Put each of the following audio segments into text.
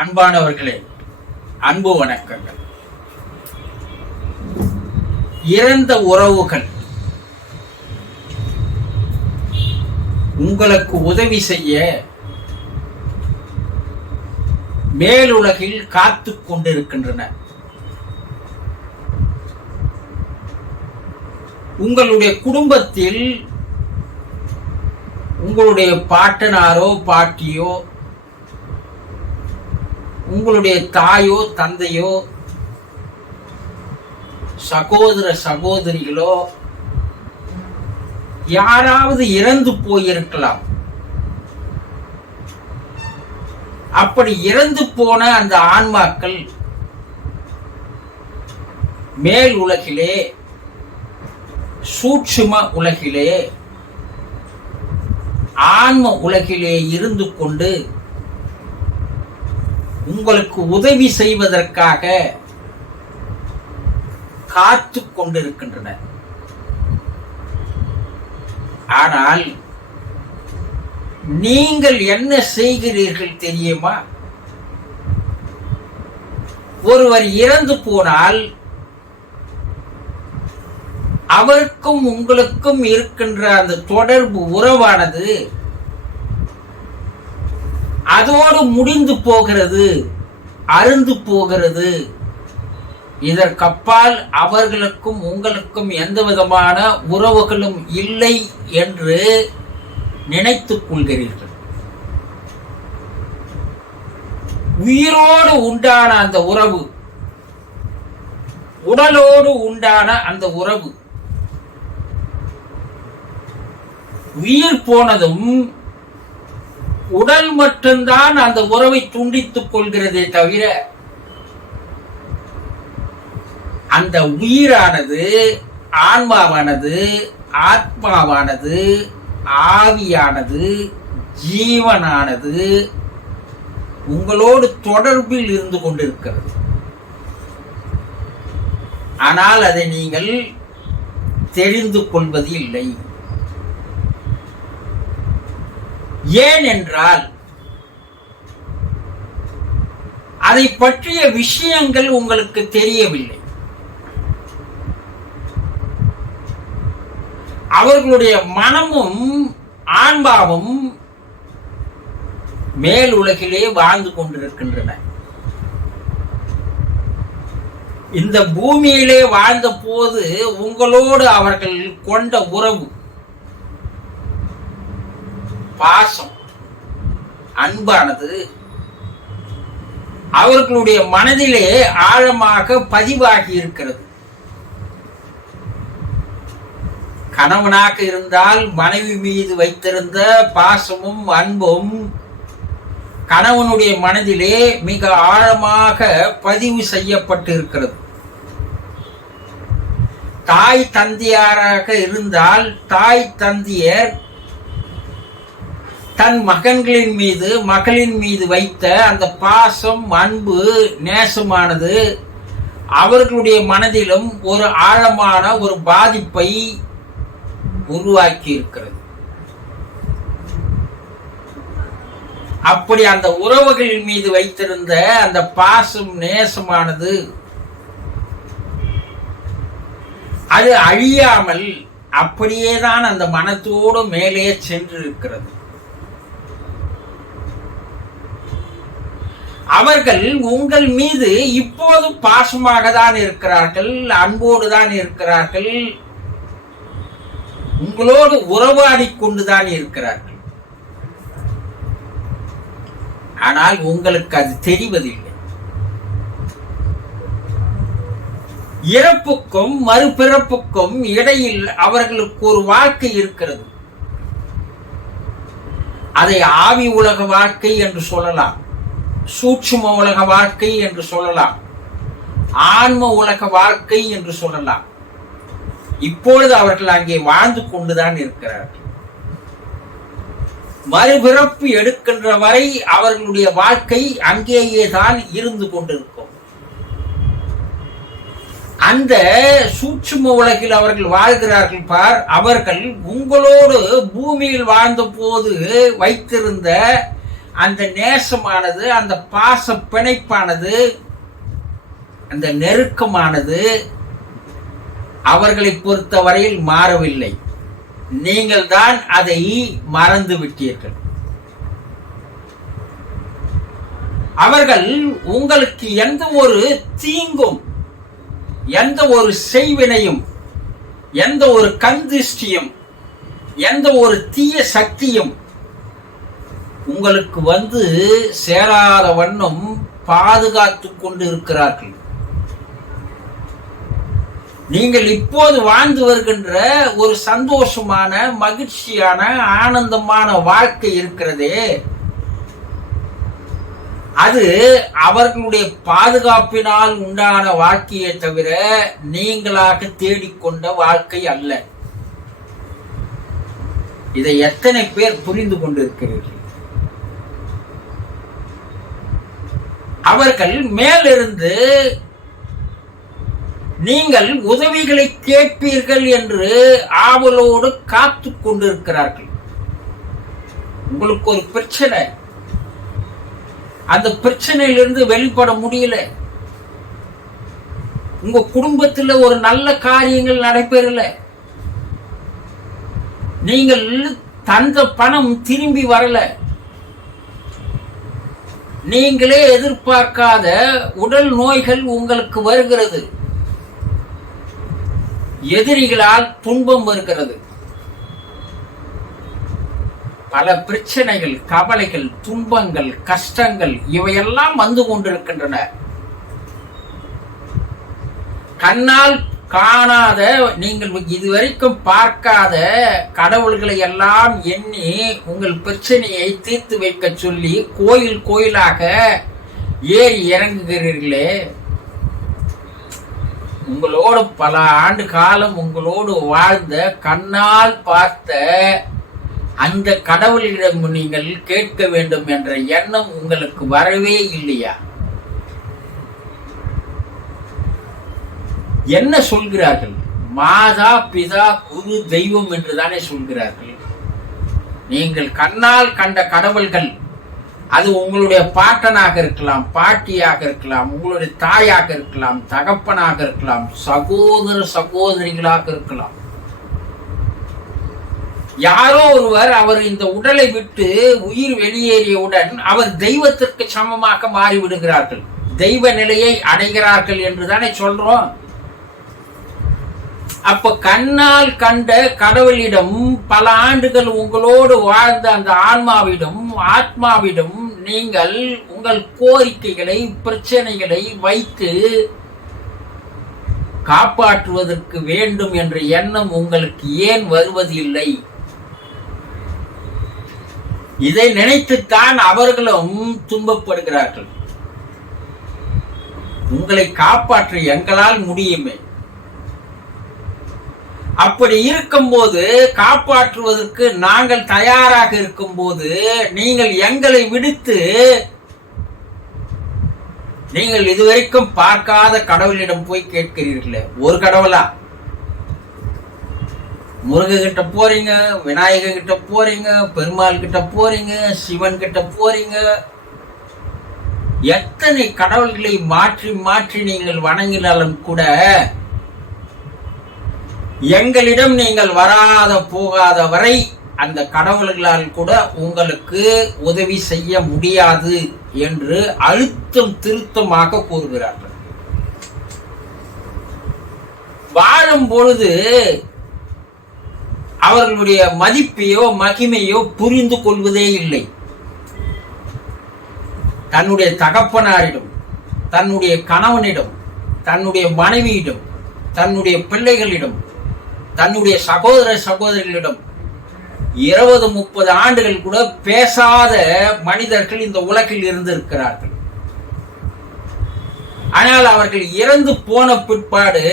அன்பானவர்களே அன்பு வணக்கங்கள். இறந்த உறவுகள். உங்களுக்கு உதவி செய்ய மேலுலகில் காத்து கொண்டிருக்கின்றன. உங்களுடைய குடும்பத்தில் உங்களுடைய பாட்டனாரோ பாட்டியோ உங்களுடைய தாயோ தந்தையோ சகோதர சகோதரிகளோ யாராவது இறந்து போயிருக்கலாம். அப்படி இறந்து போன அந்த ஆன்மாக்கள் மேல் உலகிலே சூட்சும உலகிலே ஆன்ம உலகிலே இருந்து கொண்டு உங்களுக்கு உதவி செய்வதற்காக காத்து கொண்டிருக்கின்றன. ஆனால் நீங்கள் என்ன செய்கிறீர்கள் தெரியுமா? ஒருவர் இறந்து போனால் அவருக்கும் உங்களுக்கும் இருக்கின்ற அந்த தொடர்பு உறவானது அதோடு முடிந்து போகிறது அருந்து போகிறது. இதற்கப்பால் அவர்களுக்கும் உங்களுக்கும் எந்த விதமான உறவுகளும் இல்லை என்று நினைத்துக் கொள்கிறீர்கள். உயிரோடு உண்டான அந்த உறவு உடலோடு உண்டான அந்த உறவு உயிர் போனதும் உடல் மட்டும்தான் அந்த உறவை துண்டித்துக் கொள்கிறதே தவிர அந்த உயிரானது ஆன்மாவானது ஆத்மாவானது ஆவியானது ஜீவனானது உங்களோடு தொடர்பில் இருந்து கொண்டிருக்கிறது. ஆனால் அதை நீங்கள் தெரிந்து கொள்வது இல்லை ஏன் என்றால் அதை பற்றிய விஷயங்கள் உங்களுக்கு தெரியவில்லை. அவர்களுடைய மனமும் ஆன்மாவும் மேல் உலகிலே வாழ்ந்து கொண்டிருக்கின்றன. இந்த பூமியிலே வாழ்ந்த போது உங்களோடு அவர்கள் கொண்ட உறவு பாசம் அன்பானது அவர்களுடைய மனதிலே ஆழமாக பதிவாகி இருக்கிறது. கணவனாக இருந்தால் மனைவி மீது வைத்திருந்த பாசமும் அன்பும் கணவனுடைய மனதிலே மிக ஆழமாக பதிவு செய்யப்பட்டிருக்கிறது. தாய் தந்தையாராக இருந்தால் தாய் தந்தையர் தன் மகன்களின் மீது மகளின் மீது வைத்த அந்த பாசம் அன்பு நேசமானது அவர்களுடைய மனதிலும் ஒரு ஆழமான ஒரு பாதிப்பை உருவாக்கி இருக்கிறது அப்படி அந்த உறவுகளின் மீது வைத்திருந்த அந்த பாசம் நேசமானது அது அழியாமல் அப்படியேதான் அந்த மனத்தோடு மேலே சென்று இருக்கிறது அவர்கள் உங்கள் மீது இப்போது பாசமாக தான் இருக்கிறார்கள் அன்போடு தான் இருக்கிறார்கள். உங்களோடு உறவாடி கொண்டுதான் இருக்கிறார்கள். ஆனால் உங்களுக்கு அது தெரிவதில்லை. இறப்புக்கும் மறுபிறப்புக்கும் இடையில் அவர்களுக்கு ஒரு வாழ்க்கை இருக்கிறது. அதை ஆவி உலக வாழ்க்கை என்று சொல்லலாம். சூட்சும உலக வாழ்க்கை என்று சொல்லலாம். ஆன்ம உலக வாழ்க்கை என்று சொல்லலாம். இப்பொழுது அவர்கள் அங்கே வாழ்ந்து கொண்டுதான் இருக்கிறார்கள். மறுபிறப்பு எடுக்கின்ற வரை அவர்களுடைய வாழ்க்கை அங்கேயே தான் இருந்து கொண்டிருக்கும். அந்த சூட்சும உலகில் அவர்கள் வாழ்கிறார்கள் பார் அவர்கள் உங்களோடு பூமியில் வாழ்ந்த போது வைத்திருந்த அந்த நேசமானது அந்த பாச பிணைப்பானது அந்த நெருக்கமானது அவர்களை பொறுத்தவரையில் மாறவில்லை. நீங்கள் தான் அதை மறந்து விட்டீர்கள். அவர்கள் உங்களுக்கு எந்த ஒரு தீங்கும் எந்த ஒரு செய்வினையும் எந்த ஒரு கந்திஷ்டியும் எந்த ஒரு தீய சக்தியும் உங்களுக்கு வந்து சேராத வண்ணம் பாதுகாத்து கொண்டு இருக்கிறார்கள் நீங்கள் இப்போது வாழ்ந்து வருகின்ற ஒரு சந்தோஷமான மகிழ்ச்சியான ஆனந்தமான வாழ்க்கை இருக்கிறதே. அது அவர்களுடைய பாதுகாப்பினால் உண்டான வாழ்க்கையை தவிர நீங்களாக தேடிக்கொண்ட வாழ்க்கை அல்ல. இதை எத்தனை பேர் புரிந்து கொண்டிருக்கிறீர்கள்? அவர்கள் மேலிருந்து நீங்கள் உதவிகளை கேட்பீர்கள் என்று ஆவலோடு காத்து கொண்டிருக்கிறார்கள். உங்களுக்கு ஒரு பிரச்சனை. அந்த பிரச்சனையிலிருந்து வெளிப்பட முடியல. உங்க குடும்பத்தில் ஒரு நல்ல காரியங்கள் நடைபெறல. நீங்கள் தந்த பணம் திரும்பி வரல. நீங்களே எதிர்பார்க்காத உடல் நோய்கள் உங்களுக்கு வருகிறது. எதிரிகளால் துன்பம் வருகிறது. பல பிரச்சனைகள் கவலைகள் துன்பங்கள் கஷ்டங்கள் இவையெல்லாம் வந்து கொண்டிருக்கின்றன. கண்ணால் காணாத நீங்கள் இதுவரைக்கும் பார்க்காத கடவுள்களை எல்லாம் எண்ணி உங்கள் பிரச்சனையை தீர்த்து வைக்க சொல்லி கோயில் கோயிலாக ஏறி இறங்குகிறீர்களே. உங்களோடு பல ஆண்டு காலம் உங்களோடு வாழ்ந்த கண்ணால் பார்த்த அந்த கடவுளிடம் நீங்கள் கேட்க வேண்டும் என்ற எண்ணம் உங்களுக்கு வரவே இல்லையா? என்ன சொல்கிறார்கள்? மாதா பிதா குரு தெய்வம் என்று தானே சொல்கிறார்கள். நீங்கள் கண்ணால் கண்ட கடவுள்கள் அது உங்களுடைய பாட்டனாக இருக்கலாம் பாட்டியாக இருக்கலாம் உங்களுடைய தாயாக இருக்கலாம் தகப்பனாக இருக்கலாம் சகோதர சகோதரிகளாக இருக்கலாம். யாரோ ஒருவர் அவர் இந்த உடலை விட்டு உயிர் வெளியேறியவுடன் அவர் தெய்வத்திற்கு சமமாக மாறிவிடுகிறார்கள். தெய்வ நிலையை அடைகிறார்கள் என்று தானே சொல்றோம். அப்ப கண்ணால் கண்ட கடவுளிடம் பல ஆண்டுகள் உங்களோடு வாழ்ந்த அந்த ஆன்மாவிடம் ஆத்மாவிடம் நீங்கள் உங்கள் கோரிக்கைகளை பிரச்சனைகளை வைத்து காப்பாற்றுவதற்கு வேண்டும் என்ற எண்ணம் உங்களுக்கு ஏன் வருவதில்லை இதை நினைத்துத்தான் அவர்களும் துன்பப்படுகிறார்கள். உங்களை காப்பாற்ற எங்களால் முடியுமே. அப்படி இருக்கும்போது காப்பாற்றுவதற்கு நாங்கள் தயாராக இருக்கும்போது நீங்கள் எங்களை விடுத்து நீங்கள் இதுவரைக்கும் பார்க்காத கடவுளிடம் போய் கேட்கிறீர்களே. ஒரு கடவுளா? முருககிட்ட போறீங்க விநாயகர் கிட்ட போறீங்க பெருமாள் கிட்ட போறீங்க சிவன் கிட்ட போறீங்க. எத்தனை கடவுள்களை மாற்றி மாற்றி நீங்கள் வணங்கினாலும் கூட எங்களிடம் நீங்கள் வராத போகாத வரை அந்த கடவுள்களால் கூட உங்களுக்கு உதவி செய்ய முடியாது என்று அழுத்தம் திருத்தமாக கூறுகிறார்கள். வாழும் பொழுது அவர்களுடைய மதிப்பையோ மகிமையோ புரிந்து கொள்வதே இல்லை. தன்னுடைய தகப்பனாரிடம் தன்னுடைய கணவனிடம் தன்னுடைய மனைவியிடம் தன்னுடைய பிள்ளைகளிடம் தன்னுடைய சகோதர சகோதரிகளிடம் இருபது முப்பது ஆண்டுகள் கூட பேசாத மனிதர்கள் இந்த உலகில் இருந்திருக்கிறார்கள். ஆனால் அவர்கள் இறந்து போன பிற்பாடு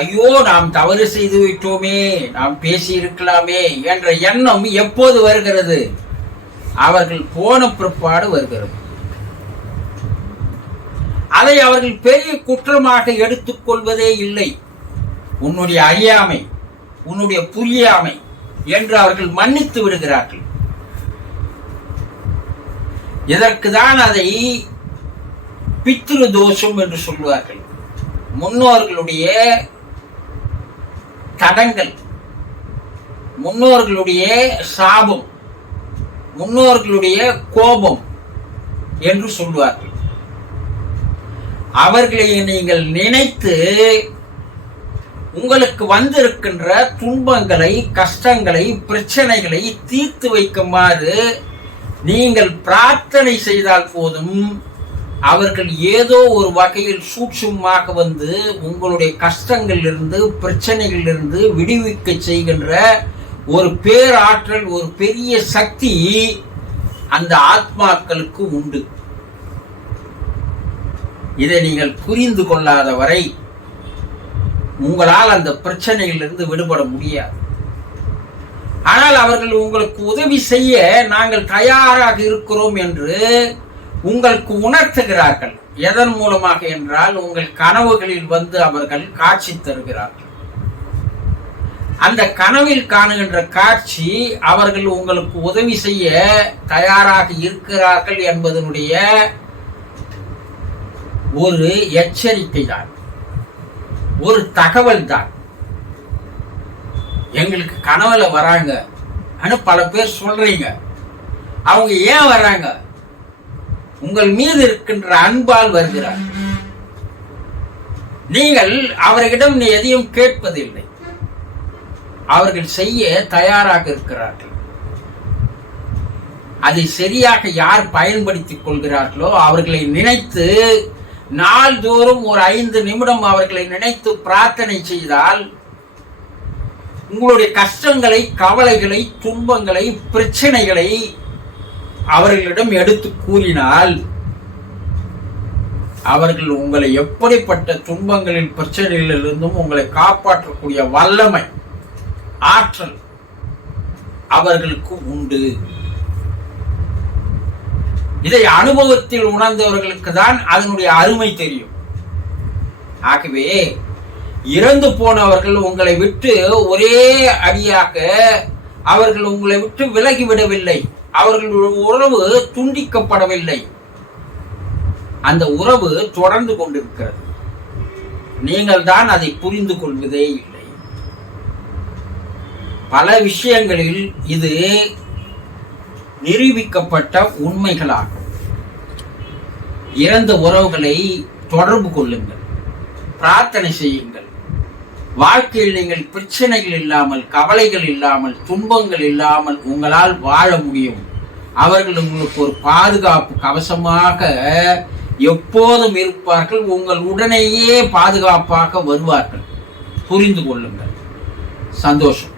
ஐயோ நாம் தவறு செய்து விட்டோமே நாம் பேசி இருக்கலாமே என்ற எண்ணம் எப்போது வருகிறது? அவர்கள் போன பிற்பாடு வருகிறது. அதை அவர்கள் பெரிய குற்றமாக எடுத்துக்கொள்வதே இல்லை. உன்னுடைய அறியாமை உன்னுடைய புரியாமை என்று அவர்கள் மன்னித்து விடுகிறார்கள். இதற்கு தான் அதை பித்ரு தோஷம் என்று சொல்வார்கள் முன்னோர்களுடைய தடங்கள் முன்னோர்களுடைய சாபம் முன்னோர்களுடைய கோபம் என்று சொல்வார்கள் அவர்களை நீங்கள் நினைத்து உங்களுக்கு வந்திருக்கின்ற துன்பங்களை கஷ்டங்களை பிரச்சனைகளை தீர்த்து வைக்குமாறு நீங்கள் பிரார்த்தனை செய்தால் போதும். அவர்கள் ஏதோ ஒரு வகையில் சூட்சுமாக வந்து உங்களுடைய கஷ்டங்களிலிருந்து பிரச்சனைகளிலிருந்து விடுவிக்க செய்கின்ற ஒரு பேராற்றல் ஒரு பெரிய சக்தி அந்த ஆத்மாக்களுக்கு உண்டு. இதை நீங்கள் புரிந்து கொள்ளாத வரை உங்களால் அந்த பிரச்சனையிலிருந்து விடுபட முடியாது. ஆனால் அவர்கள் உங்களுக்கு உதவி செய்ய நாங்கள் தயாராக இருக்கிறோம் என்று உங்களுக்கு உணர்த்துகிறார்கள். எதன் மூலமாக என்றால் உங்கள் கனவுகளில் வந்து அவர்கள் காட்சி தருகிறார்கள். அந்த கனவில் காணுகின்ற காட்சி அவர்கள் உங்களுக்கு உதவி செய்ய தயாராக இருக்கிறார்கள் என்பதனுடைய ஒரு எச்சரிக்கை தான் ஒரு தகவல் தான் எங்களுக்கு கனவுல வராங்க. பல பேர் சொல்றீங்க. அவங்க ஏன் வர்றாங்க உங்கள் மீது இருக்கின்ற அன்பால் வருகிறார். நீங்கள் அவர்களிடம் நீ எதையும் கேட்பதில்லை. அவர்கள் செய்ய தயாராக இருக்கிறார்கள். அதை சரியாக யார் பயன்படுத்திக் கொள்கிறார்களோ அவர்களை நினைத்து நாள்தோறும் ஒரு ஐந்து நிமிடம் அவர்களை நினைத்து பிரார்த்தனை செய்தால் உங்களுடைய கஷ்டங்களை கவலைகளை துன்பங்களை பிரச்சனைகளை அவர்களிடம் எடுத்து கூறினால் அவர்கள் உங்களை எப்படிப்பட்ட துன்பங்களில் பிரச்சனைகளிலிருந்தும் உங்களை காப்பாற்றக்கூடிய வல்லமை ஆற்றல் அவர்களுக்கு உண்டு. இதை அனுபவத்தில் உணர்ந்தவர்களுக்கு தான் அதனுடைய அருமை தெரியும். ஆகவே இறந்து போனவர்கள் உங்களை விட்டு ஒரே அடியாக அவர்கள் உங்களை விட்டு விலகிவிடவில்லை அவர்கள் உறவு துண்டிக்கப்படவில்லை. அந்த உறவு தொடர்ந்து கொண்டிருக்கிறது. நீங்கள் தான் அதை புரிந்து கொள்வதே இல்லை. பல விஷயங்களில் இது நிரூபிக்கப்பட்ட உண்மைகளாகும். இறந்த உறவுகளை தொடர்பு கொள்ளுங்கள். பிரார்த்தனை செய்யுங்கள். வாழ்க்கையில் நீங்கள் பிரச்சனைகள் இல்லாமல் கவலைகள் இல்லாமல் துன்பங்கள் இல்லாமல் உங்களால் வாழ முடியும். அவர்கள் உங்களுக்கு ஒரு பாதுகாப்பு கவசமாக எப்போதும் இருப்பார்கள். உங்கள் உடனேயே பாதுகாப்பாக வருவார்கள். புரிந்து கொள்ளுங்கள். சந்தோஷம்.